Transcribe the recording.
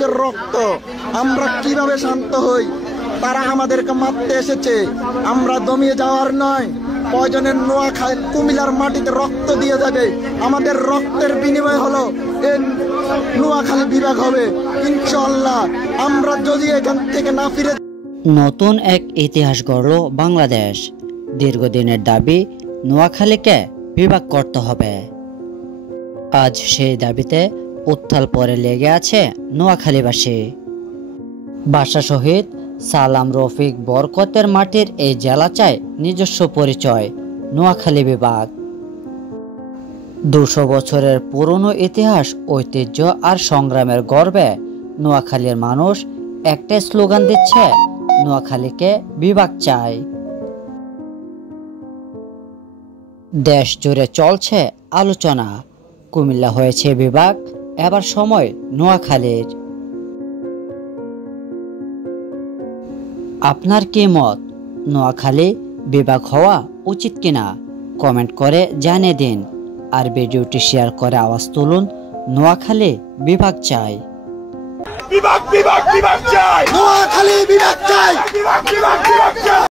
মানুষের রক্ত, আমরা কিভাবে শান্ত হই? তারা আমাদেরকে মারতে এসেছে, আমরা দমিয়ে যাওয়ার নয়। প্রয়োজনের নোয়াখালী কুমিল্লার মাটিতে রক্ত দিয়ে যাবে। আমাদের রক্তের বিনিময় হলো এই নোয়াখালী বিভাগ হবে ইনশাআল্লাহ। আমরা যদি এখান থেকে না ফিরে। নতুন এক ইতিহাস গড়ল বাংলাদেশ। দীর্ঘদিনের দাবি নোয়াখালীকে বিভাগ করতে হবে। আজ সেই দাবিতে উত্তাল পরে লেগে আছে নোয়াখালীবাসী। ভাষা শহীদ সালাম রফিক বরকতের মাটির এই জেলা চায় নিজস্ব পরিচয়, নোয়াখালী বিভাগ। 200 বছরের পুরনো ইতিহাস, ঐতিহ্য আর সংগ্রামের গর্বে নোয়াখালীর মানুষ একটাই স্লোগান দিচ্ছে, নোয়াখালীকে বিভাগ চাই। দেশ জুড়ে চলছে আলোচনা, কুমিল্লা হয়েছে বিভাগ, এবার সময় নোয়াখালীর। আপনার কি মত? নোয়াখালী বিভাগ হওয়া উচিত কিনা কমেন্ট করে জানিয়ে দিন। আর ভিডিওটি শেয়ার করে আওয়াজ তুলুন, নোয়াখালী বিভাগ চাই। বিভাগ বিভাগ বিভাগ চাই, নোয়াখালী বিভাগ চাই, বিভাগ বিভাগ বিভাগ চাই।